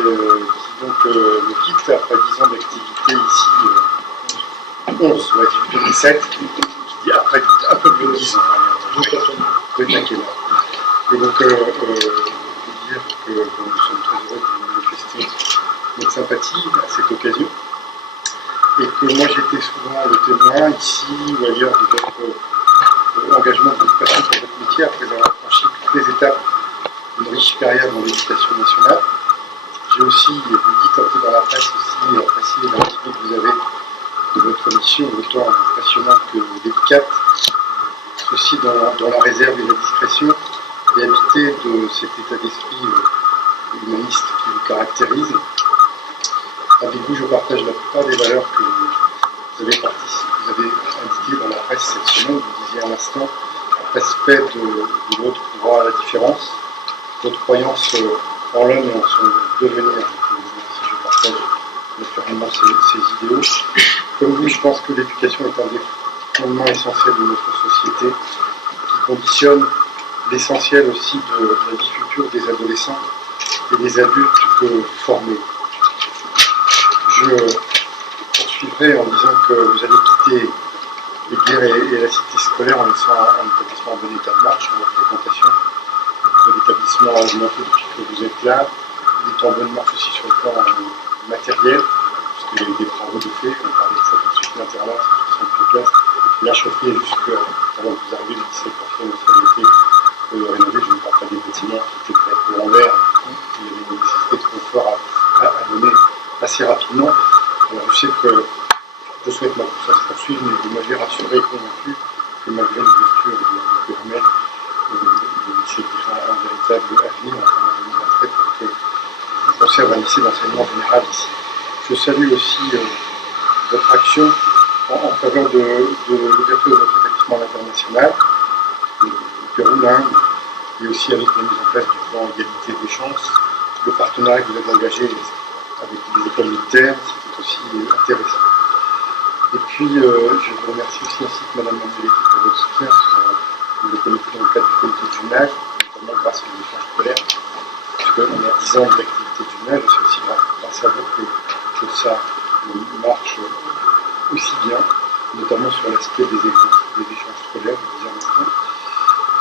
qui donc me quitte après 10 ans d'activité ici, 11, ouais, depuis 2007, qui dit après un peu plus de 10 ans. Oui, t'inquiète. Et donc, je veux dire que nous sommes très heureux de manifester notre sympathie à cette occasion. Et que moi j'étais souvent le témoin ici ou ailleurs de votre engagement, de votre passion pour votre métier après avoir franchi toutes les étapes d'une riche carrière dans l'éducation nationale. J'ai aussi, vous le dites un peu dans la presse aussi, apprécié l'intitulé que vous avez de votre mission, autant passionnante que délicate, ceci dans la réserve et la discrétion, et habité de cet état d'esprit humaniste qui vous caractérise. Avec vous, je partage la plupart des valeurs que vous avez indiquées dans la presse cette semaine. Vous disiez à l'instant l'aspect de l'autre droit à la différence, votre croyance en l'homme et en son devenir. Je partage naturellement ces idéaux. Comme vous, je pense que l'éducation est un des fondements essentiels de notre société, qui conditionne l'essentiel aussi de la vie future des adolescents et des adultes que vous formez. Je poursuivrai en disant que vous allez quitter les guerres et la cité scolaire en laissant un établissement en bon état de marche, en leur fréquentation. L'établissement a augmenté depuis que vous êtes là. Il est en bonne marche aussi sur le plan matériel, puisqu'il y a eu des travaux de fait. On parlait de ça tout de suite, l'internat, 60 classes. La chaufferie avant que vous arriviez, le lycée parfait, ça avait été rénové. Je ne parle pas des bâtiments qui étaient prêts pour l'envers. Il y avait une nécessité de confort à donner assez rapidement. Alors je sais que je souhaite que ça se poursuive, mais vous m'avez rassuré et convaincu que malgré l'ouverture de périmètre, le lycée dira un véritable avenir en 2023 pour que on conserve un lycée d'enseignement général ici. Je salue aussi votre action en faveur de l'ouverture de votre établissement international, le Pérou, l'Inde, et aussi avec la mise en place du plan égalité des chances, le partenariat que vous avez engagé avec les écoles militaires, c'était aussi intéressant. Et puis, je vous remercie aussi ainsi que Mme Manueletti pour votre soutien, vous le connaissez dans le cadre du comité de jumelage, notamment grâce aux échanges scolaires, puisqu'on a 10 ans d'activité de jumelage, et c'est aussi grâce à vous que ça marche aussi bien, notamment sur l'aspect des échanges scolaires, je disais à l'instant.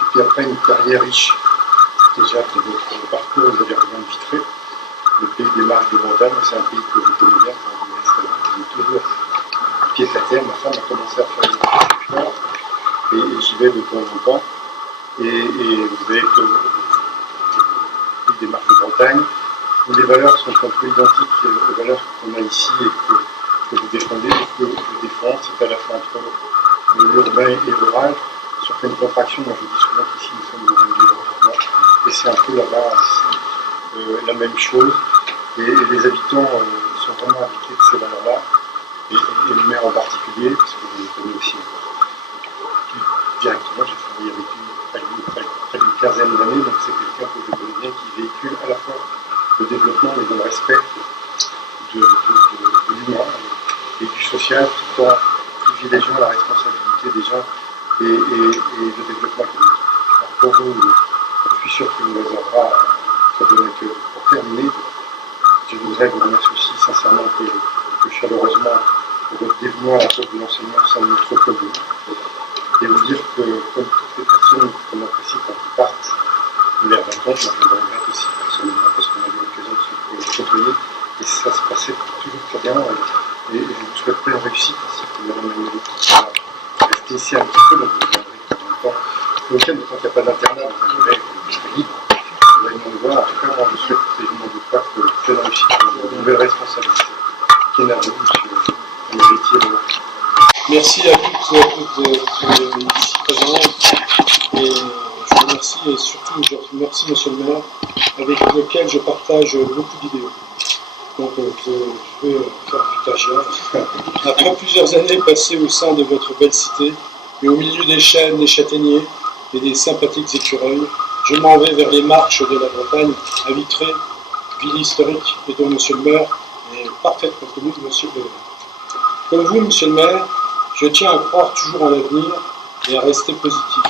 Et puis après, une carrière riche, déjà de votre parcours, vous avez rejoint Vitré, le pays des marches de Bretagne, c'est un pays que je connais bien, quand vous êtes toujours pied à terre. Ma femme a commencé à faire des sport et j'y vais de temps en temps. Et vous avez le pays des marches de Bretagne, où les valeurs sont un peu identiques aux valeurs qu'on a ici et que vous défendez et que je défends. C'est à la fois entre l'urbain et le rural. Sur une contraction, moi je dis souvent qu'ici nous sommes dans un milieu rural, et c'est un peu là-bas la même chose, et les habitants sont vraiment impliqués de ces valeurs-là, et le maire en particulier, parce que je le connais aussi plus directement, j'ai travaillé avec lui près d'une quinzaine d'années, donc c'est quelqu'un que je connais bien, qui véhicule à la fois le développement mais dans le respect de l'humain et du social, tout en privilégiant la responsabilité des gens et le développement économique. Alors pour vous, je suis sûr qu'il vous réservera très bon accueil. Pour terminer, je voudrais vous remercier aussi sincèrement que chaleureusement pour votre dévouement à la cause de l'enseignement au sein de notre commune. Et vous dire que, comme toutes les personnes qu'on apprécie quand ils partent vers 20 ans, moi je le regrette aussi personnellement parce qu'on a eu l'occasion de se côtoyer et ça se passait toujours très bien. Et je vous souhaite plein réussite ainsi que Mme Manueletti va rester ici un petit peu, donc vous viendrez de temps en temps le week-end, d'autant qu'il n'y a pas d'internat, donc un collègue libre. Vous allez nous voir. En tout cas, moi je souhaite que je ne doute pas que plein réussite pour une nouvelle responsabilité. Qui est nerveux, monsieur Manueletti. Merci à toutes et à tous ici présents. Et je vous remercie et surtout je remercie monsieur le maire avec lequel je partage beaucoup d'idéaux. Donc je vais faire du stagiaire. Après plusieurs années passées au sein de votre belle cité et au milieu des chênes, des châtaigniers et des sympathiques écureuils, je m'en vais vers les marches de la Bretagne à Vitré, ville historique et dont monsieur le maire est parfaitement connu de monsieur le maire. Comme vous, monsieur le maire, je tiens à croire toujours en l'avenir et à rester positif.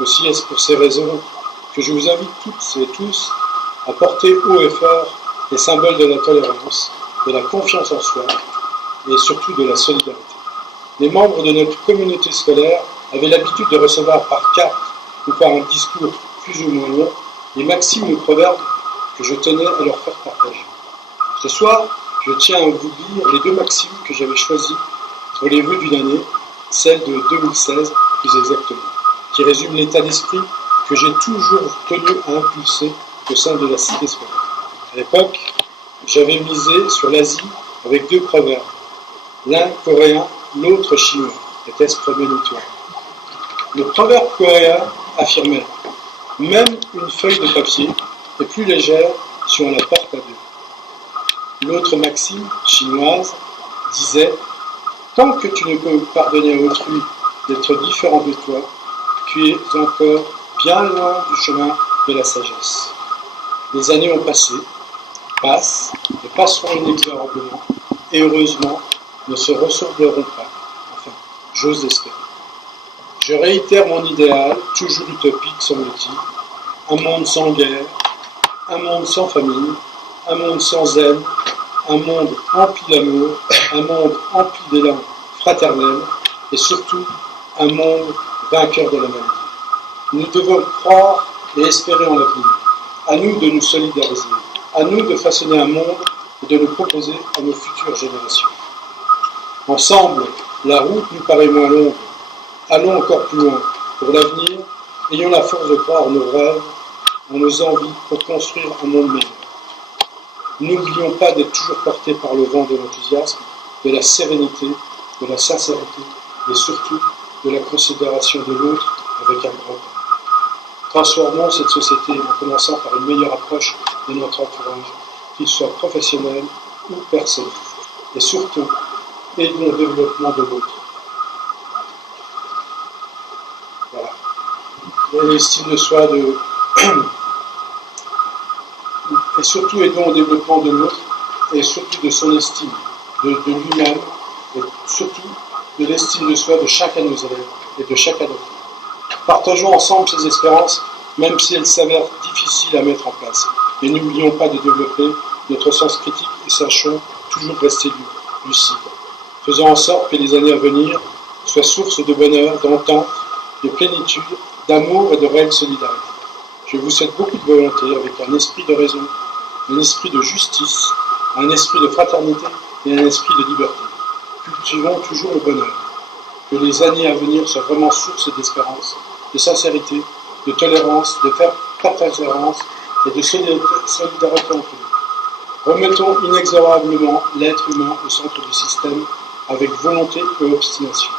Aussi est-ce pour ces raisons que je vous invite toutes et tous à porter haut et fort les symboles de la tolérance, de la confiance en soi et surtout de la solidarité. Les membres de notre communauté scolaire avaient l'habitude de recevoir par carte ou par un discours plus ou moins long les maximes ou proverbes que je tenais à leur faire partager. Ce soir, je tiens à vous lire les 2 maximes que j'avais choisies pour les vœux d'une année, celle de 2016 plus exactement, qui résume l'état d'esprit que j'ai toujours tenu à impulser au sein de la cité scolaire. À l'époque, j'avais misé sur l'Asie avec 2 proverbes, l'un coréen, l'autre chinois. Était-ce prémonitoire? Le proverbe coréen affirmait « Même une feuille de papier est plus légère si on la porte à 2 ». L'autre maxime chinoise disait « Tant que tu ne peux pardonner à autrui d'être différent de toi, tu es encore bien loin du chemin de la sagesse. » Les années ont passé, passent et passeront inexorablement, et heureusement ne se ressembleront pas. Enfin, j'ose l'espérer. Je réitère mon idéal, toujours utopique semble-t-il, un monde sans guerre, un monde sans famine, un monde sans haine, un monde empli d'amour, un monde empli d'élan fraternel, et surtout un monde vainqueur de la maladie. Nous devons croire et espérer en l'avenir. À nous de nous solidariser, à nous de façonner un monde et de le proposer à nos futures générations. Ensemble, la route nous paraît moins longue. Allons encore plus loin. Pour l'avenir, ayons la force de croire en nos rêves, en nos envies pour construire un monde meilleur. N'oublions pas d'être toujours portés par le vent de l'enthousiasme, de la sérénité, de la sincérité et surtout de la considération de l'autre avec un grand pas. Transformons cette société en commençant par une meilleure approche de notre entourage, qu'il soit professionnel ou personnel. Et surtout, aidons au développement de l'autre. Voilà. L'estime de soi et surtout aidons au développement de l'autre et surtout de son estime, de lui-même et surtout de l'estime de soi de chacun de nos élèves et de chacun d'entre nous. Partageons ensemble ces espérances, même si elles s'avèrent difficiles à mettre en place. Et n'oublions pas de développer notre sens critique et sachons toujours rester lucides. Faisons en sorte que les années à venir soient source de bonheur, d'entente, de plénitude, d'amour et de réelle solidarité. Je vous souhaite beaucoup de volonté avec un esprit de raison, un esprit de justice, un esprit de fraternité et un esprit de liberté. Cultivons toujours le bonheur. Que les années à venir soient vraiment source d'espérance, de sincérité, de tolérance, de persévérance et de solidarité entre nous. Remettons inexorablement l'être humain au centre du système avec volonté et obstination.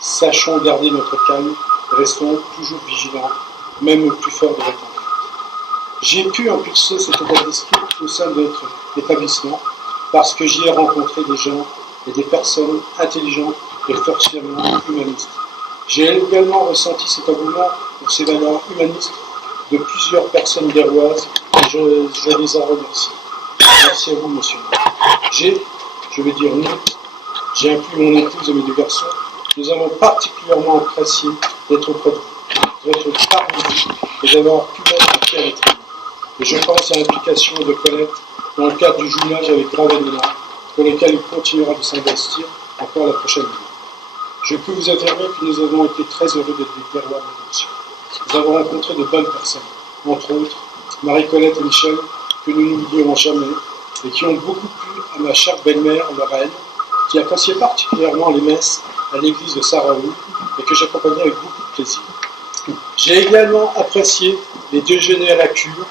Sachons garder notre calme et restons toujours vigilants, même au plus fort de la tempête. J'ai pu impulser cet état d'esprit au sein de notre établissement parce que j'y ai rencontré des gens et des personnes intelligentes et forcément humanistes. J'ai également ressenti cet engouement pour ces valeurs humanistes de plusieurs personnes guerroises et je les en remercie. Merci à vous, monsieur. Je veux dire nous, j'ai inclus mon épouse et mes 2 garçons, nous avons particulièrement apprécié d'être auprès de vous, d'être parmi vous et d'avoir pu mettre pied à l'étrier. Et je pense à l'implication de Colette dans le cadre du jumelage avec Gravenina, pour lequel il continuera de s'investir encore la prochaine année. Je peux vous affirmer que nous avons été très heureux d'être des terroirs d'adoption. Nous avons rencontré de bonnes personnes, entre autres Marie-Colette et Michel, que nous n'oublierons jamais, et qui ont beaucoup plu à ma chère belle-mère, Lorraine, qui appréciait particulièrement les messes à l'église de Sarraoul, et que j'accompagnais avec beaucoup de plaisir. J'ai également apprécié les déjeuners à la cure,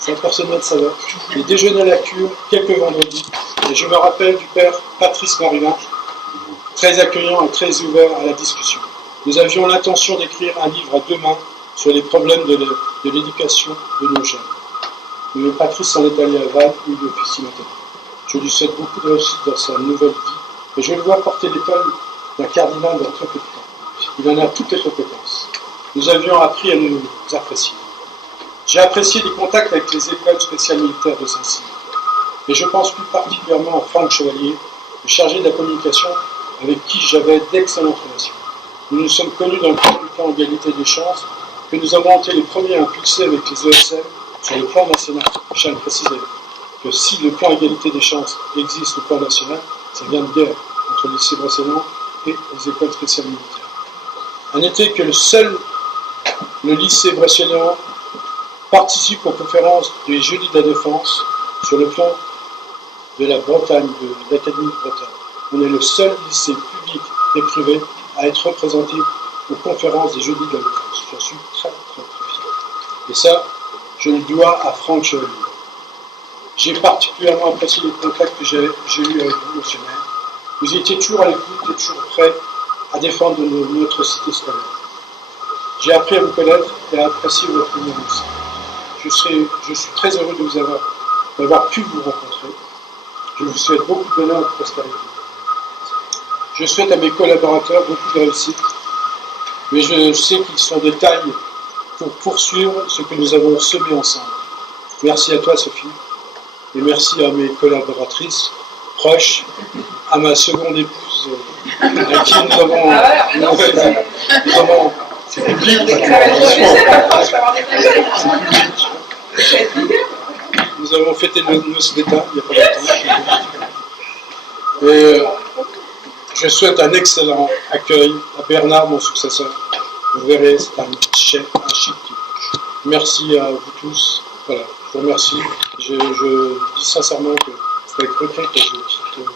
ça personne ne savait, les déjeuners à la cure quelques vendredis, et je me rappelle du père Patrice Marivin, très accueillant et très ouvert à la discussion. Nous avions l'intention d'écrire un livre à 2 mains sur les problèmes de l'éducation de nos jeunes. Mais Patrice s'en est allé à Vannes où il officie maintenant. Je lui souhaite beaucoup de réussite dans sa nouvelle vie et je le vois porter l'école d'un cardinal dans très peu de temps. Il en a toutes les compétences. Nous avions appris à nous apprécier. J'ai apprécié les contacts avec les écoles spéciales militaires de Saint-Cyr. Et je pense plus particulièrement à Franck Chevalier, le chargé de la communication avec qui j'avais d'excellentes relations. Nous nous sommes connus dans le cadre du plan égalité des chances que nous avons été les premiers à impulser avec les ESL sur le plan national, je tiens à le préciser. que si le plan égalité des chances existe au plan national, ça vient de guerre entre le lycée Brassélian et les écoles spéciales militaires. À noter que le lycée Brassélian participe aux conférences du Jeudi de la Défense sur le plan de la Bretagne, de l'Académie de Bretagne. On est le seul lycée public et privé à être représenté aux conférences des Jeudis de la Défense. J'en suis très fier. Et ça, je le dois à Franck Chevalier. J'ai particulièrement apprécié les contacts que j'ai eus avec vous, monsieur le maire. Vous étiez toujours à l'écoute et toujours prêt à défendre notre cité scolaire. J'ai appris à vous connaître et à apprécier votre union aussi. Je suis très heureux d'avoir pu vous rencontrer. Je vous souhaite beaucoup de bonheur et de prospérité. Je souhaite à mes collaborateurs beaucoup de réussite, mais je sais qu'ils sont des tailles pour poursuivre ce que nous avons semé ensemble. Merci à toi, Sophie, et merci à mes collaboratrices proches, à ma seconde épouse, à qui nous avons c'est public. Nous avons fêté le noces d'État il n'y a pas longtemps. Et je souhaite un excellent accueil à Bernard, mon successeur. Vous verrez, c'est un chic type. Merci à vous tous. Voilà, je vous remercie. Je dis sincèrement que c'est avec regret que je quitte